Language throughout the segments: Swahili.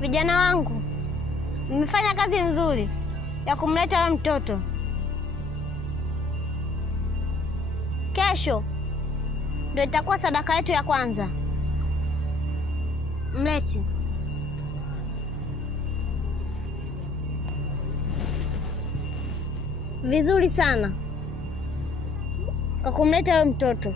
Vijana wangu, mmefanya kazi nzuri ya kumleta wewe mtoto. Kesho ndio itakuwa sadaka yetu ya kwanza. Mlete. Vizuri sana kwa kumleta wewe mtoto.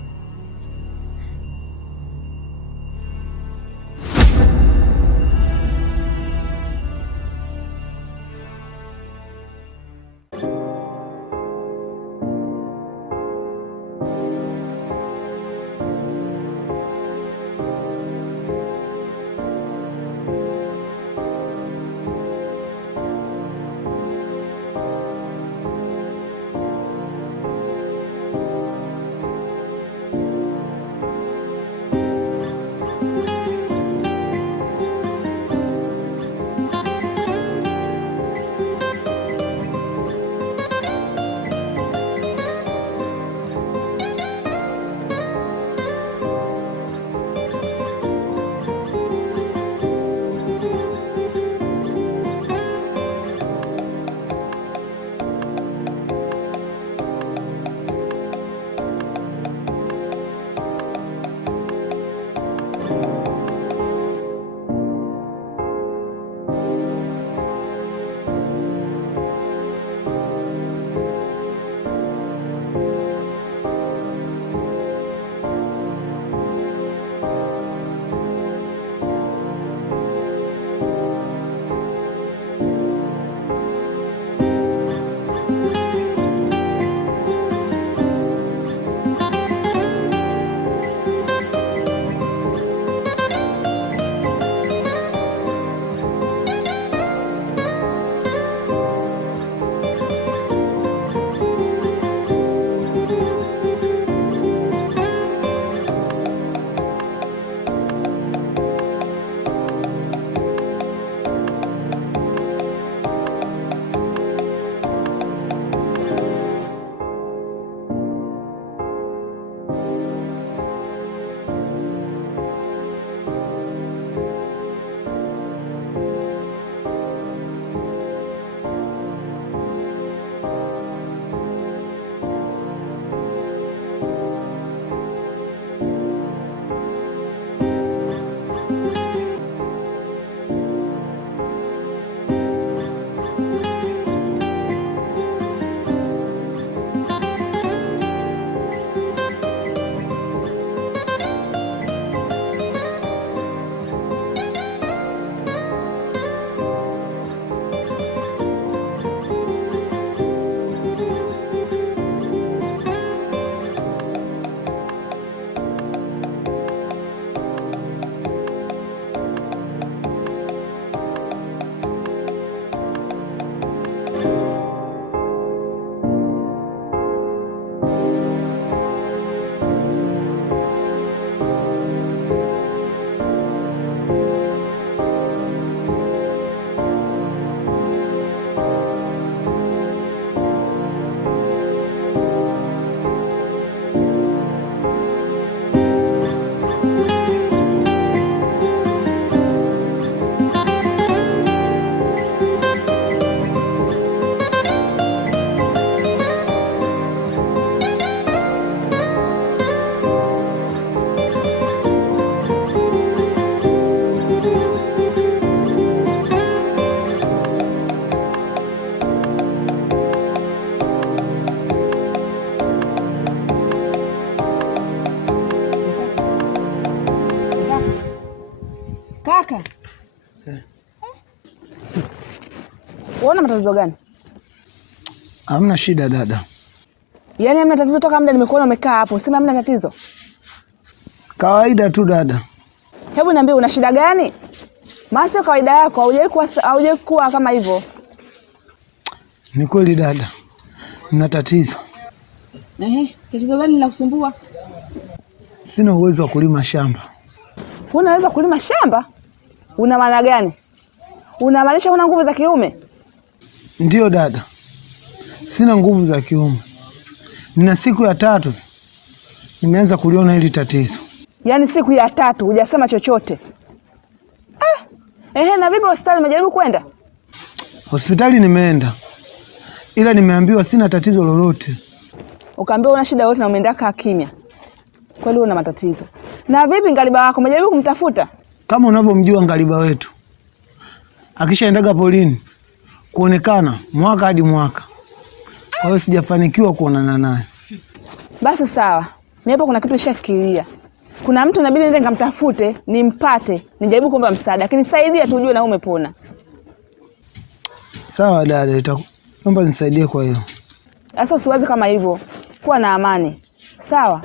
Kaka. Unaona matatizo gani? Hamna shida dada. Yaani hamna tatizo toka muda nimekuona umekaa hapo. Sema hamna tatizo. Kawaida tu dada. Hebu niambie una shida gani? Maana sio kawaida yako, haujawahi kuwa kama hivyo. Ni kweli dada. Nina tatizo. Tatizo gani linakusumbua? Sina uwezo wa kulima shamba. Unaweza kulima shamba? Una maana gani? Unamaanisha una nguvu za kiume? Ndiyo dada. Sina nguvu za kiume. Nina siku ya 3 nimeanza kuliona hili tatizo. Yaani siku ya 3 hujasema chochote. Na vipi hospitali umejaribu kwenda? Hospitali nimeenda, ila nimeambiwa sina tatizo lolote. Ukaambiwa una shida yote na umeenda kaa kimya. Kweli una matatizo. Na vipi ngaliba wako umejaribu kumtafuta? Kama unavyomjua ngaliba wetu, akishaendaga polini kuonekana mwaka hadi mwaka. Kwa hiyo sijafanikiwa kuonana naye. Basi sawa. Mimi hapo kuna kitu nishafikiria. Kuna mtu inabidi niende nikamtafute, nimpate, nijaribu kuomba msaada. Lakini saidia tujue na umepona. Sawa dada, naomba nisaidie kwa hilo. Sasa usiwaze kama hivyo. Kuwa na amani. Sawa?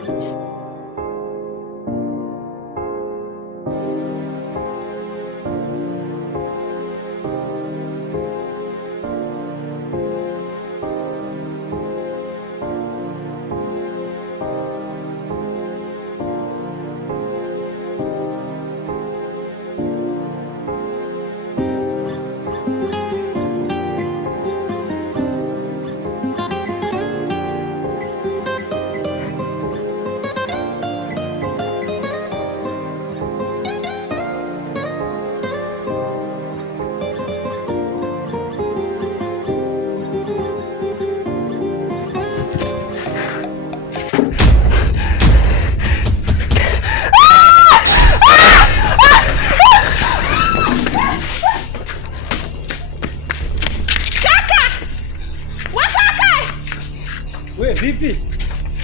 We vipi?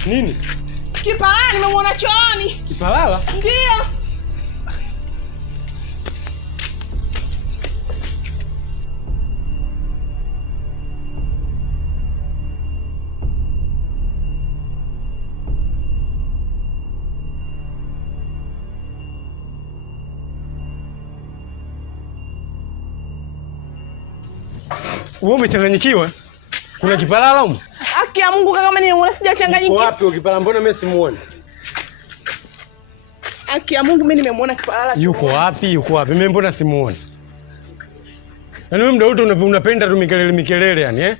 Nini? Kipalala nimemwona chooni. Kipalala? Ndio. Wewe umechanganyikiwa? Kuna kipalala huko? Haki ya Mungu kama nimemwona sijachanganyikiwa. Uko wapi ukipalala? Mbona mimi simuoni? Haki ya Mungu mimi nimemwona kipalala. Yuko wapi? Yuko wapi? Mimi mbona simuoni? Yaani wewe muda wote unapenda tu mikelele yani eh?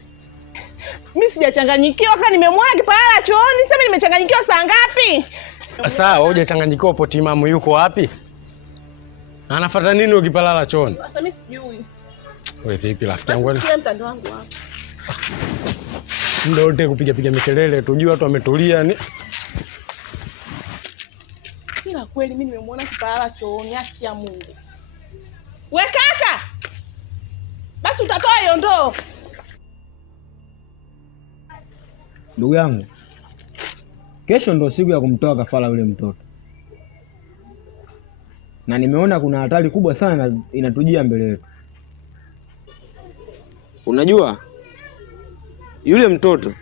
Mimi sijachanganyikiwa kama nimemwona kipalala chooni. Sasa nimechanganyikiwa saa ngapi? Sawa, hujachanganyikiwa hapo timamu. Yuko wapi? Anafuata nini ukipalala chooni? Sasa mimi sijui. Wewe vipi rafiki yangu? Kile mtandao wangu hapo. Muda wote kupiga mikelele tujue watu wametulia ni. Ila kweli mimi nimemwona kipalala chooni, haki ya Mungu. We kaka! Basi utatoa hiyo ndoo. Ndugu yangu, kesho ndo siku ya kumtoa kafara yule mtoto, na nimeona kuna hatari kubwa sana inatujia mbele yetu. Unajua yule mtoto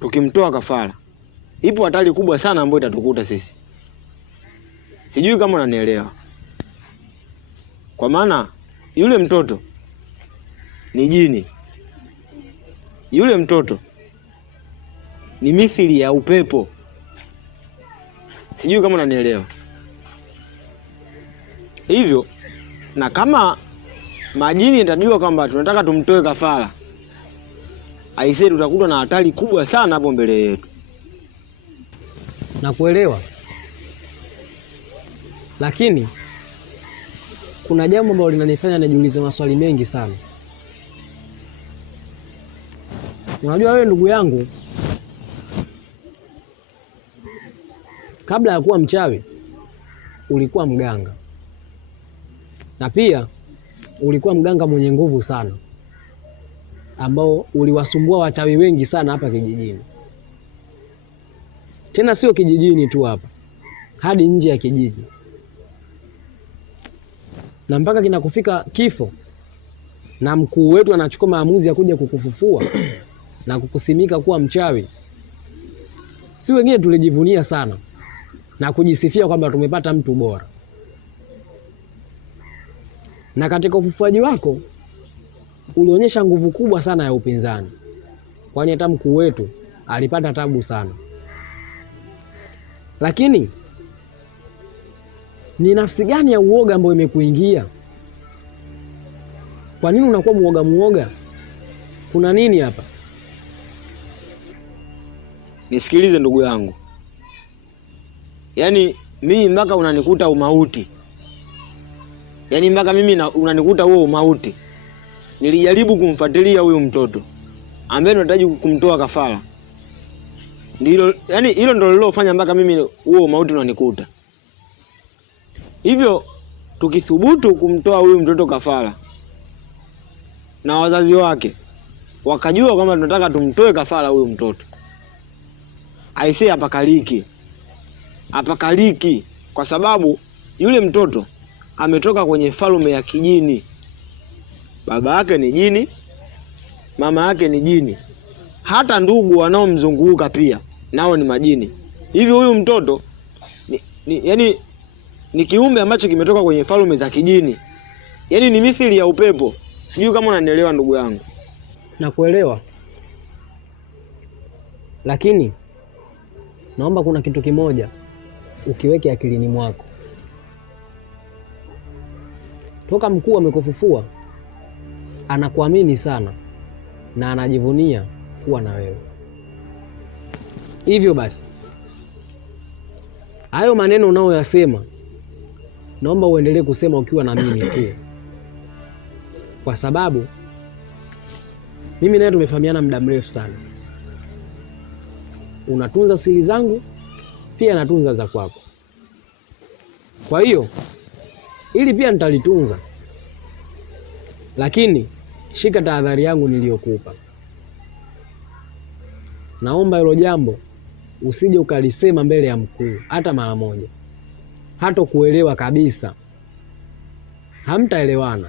tukimtoa kafara, ipo hatari kubwa sana ambayo itatukuta sisi. Sijui kama unanielewa. Kwa maana yule mtoto ni jini. Yule mtoto ni mithili ya upepo. Sijui kama unanielewa. Hivyo na kama majini yatajua kwamba tunataka tumtoe kafara, aisee, tutakutwa na hatari kubwa sana hapo mbele yetu. Nakuelewa, lakini kuna jambo ambalo linanifanya nijiulize maswali mengi sana. Unajua wewe ndugu yangu, kabla ya kuwa mchawi ulikuwa mganga, na pia ulikuwa mganga mwenye nguvu sana, ambao uliwasumbua wachawi wengi sana hapa kijijini. Tena sio kijijini tu hapa, hadi nje ya kijiji, na mpaka kinakufika kifo na mkuu wetu anachukua maamuzi ya kuja kukufufua na kukusimika kuwa mchawi. Si wengine tulijivunia sana na kujisifia kwamba tumepata mtu bora, na katika ufufuaji wako ulionyesha nguvu kubwa sana ya upinzani, kwani hata mkuu wetu alipata tabu sana. Lakini ni nafsi gani ya uoga ambayo imekuingia? Kwa nini unakuwa muoga? Kuna nini hapa? Nisikilize ndugu yangu, yaani mimi mpaka unanikuta umauti, yaani mpaka mimi unanikuta huo umauti. Nilijaribu kumfuatilia huyu mtoto ambaye tunahitaji kumtoa kafara, ndilo yaani hilo ndio lilofanya mpaka mimi huo umauti unanikuta. Hivyo tukithubutu kumtoa huyu mtoto kafara na wazazi wake wakajua kwamba tunataka tumtoe kafara huyu mtoto, aisee, apakaliki, kwa sababu yule mtoto ametoka kwenye falme ya kijini. Baba yake ni jini, mama yake ni jini, hata ndugu wanaomzunguka pia nao ni majini. Hivyo huyu mtoto yaani ni kiumbe ambacho kimetoka kwenye falme za kijini, yaani ni mithili ya upepo. Sijui kama unanielewa ndugu yangu. Nakuelewa, lakini naomba kuna kitu kimoja ukiweke akilini mwako. Toka mkuu amekufufua anakuamini sana na anajivunia kuwa na wewe. Hivyo basi hayo maneno unayoyasema naomba uendelee kusema ukiwa na mimi tu, kwa sababu mimi naye tumefahamiana muda mrefu sana. Unatunza siri zangu, pia natunza za kwako. Kwa hiyo ili pia nitalitunza, lakini shika tahadhari yangu niliyokupa. Naomba hilo jambo usije ukalisema mbele ya mkuu hata mara moja, hata kuelewa kabisa. Hamtaelewana.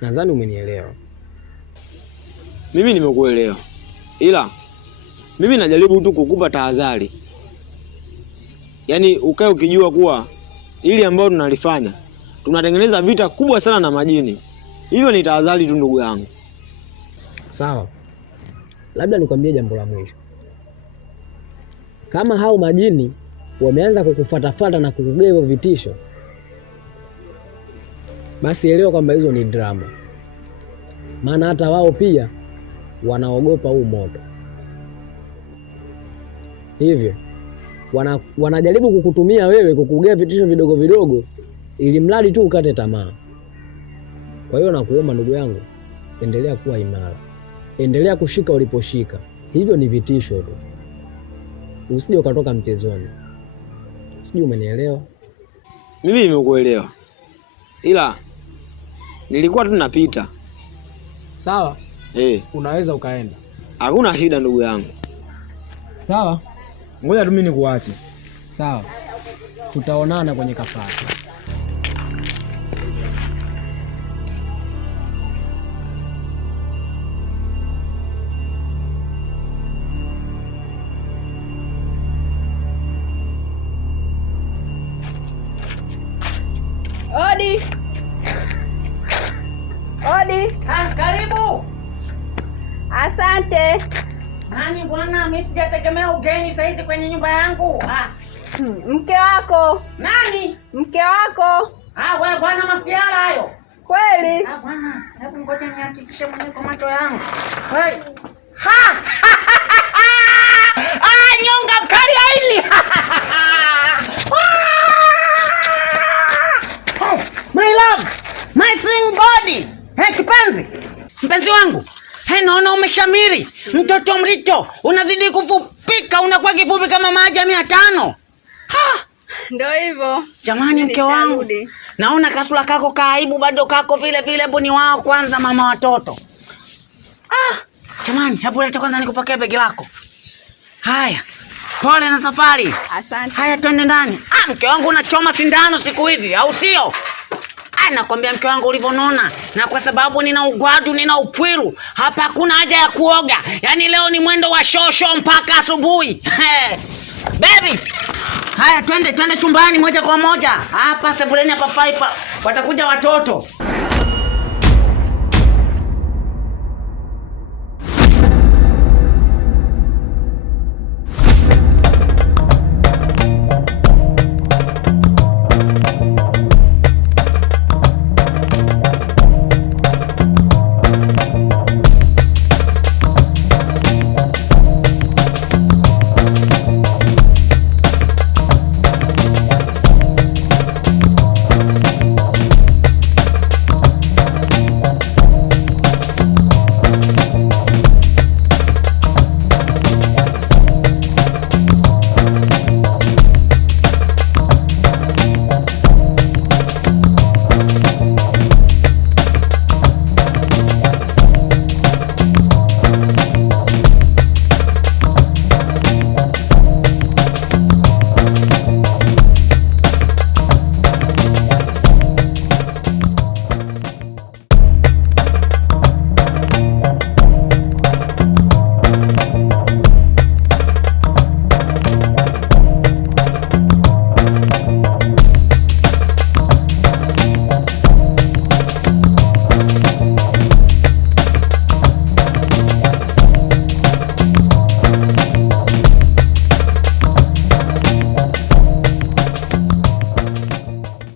Nadhani umenielewa. Mimi nimekuelewa, ila mimi najaribu tu kukupa tahadhari, yaani ukae ukijua kuwa ili ambalo tunalifanya tunatengeneza vita kubwa sana na majini. Hivyo ni tahadhari tu ndugu yangu. Sawa, labda nikwambie jambo la mwisho. Kama hao majini wameanza kukufuatafuata na kukugea hivyo vitisho, basi elewa kwamba hizo ni drama, maana hata wao pia wanaogopa huu moto. Hivyo wanajaribu kukutumia wewe kukugea vitisho vidogo vidogo ili mradi tu ukate tamaa. Kwa hiyo nakuomba ndugu yangu, endelea kuwa imara, endelea kushika uliposhika. Hivyo ni vitisho tu, usije ukatoka mchezoni. Sijui umenielewa? Mimi nimekuelewa, ila nilikuwa tu napita. Sawa. Unaweza ukaenda, hakuna shida ndugu yangu. Sawa, ngoja tu mimi nikuache. Sawa, tutaonana kwenye kafara. Odi. Karibu. Asante. Nani bwana, mimi sijategemea ugeni saizi kwenye nyumba yangu. Mke wako. Nani? Mke wako. Wewe bwana, mafiala hayo. Kweli? Bwana, hebu ngoja nihakikishe mwenye kwa macho yangu. Kweli. Nyonga mkali hili. My love, my string body. Kipenzi, mpenzi wangu, naona umeshamiri, mtoto mrito, unazidi kufupika, unakuwa kifupi kama maji ya 500. Ndio hivyo. Jamani, mke wangu, naona kasula kako kaibu bado kako vile vile, buni wao kwanza mama watoto. Jamani, hebu leta kwanza nikupokee begi lako. Haya, pole na safari. Asante. Haya, twende ndani. Mke wangu, unachoma sindano siku hizi, au sio? Nakwambia mke wangu ulivyonona, na kwa sababu nina ugwadu, nina upwiru, hapa hakuna haja ya kuoga. Yaani leo ni mwendo wa shosho mpaka asubuhi. Baby, haya twende chumbani moja kwa moja. Hapa sebuleni hapa faipa, watakuja watoto.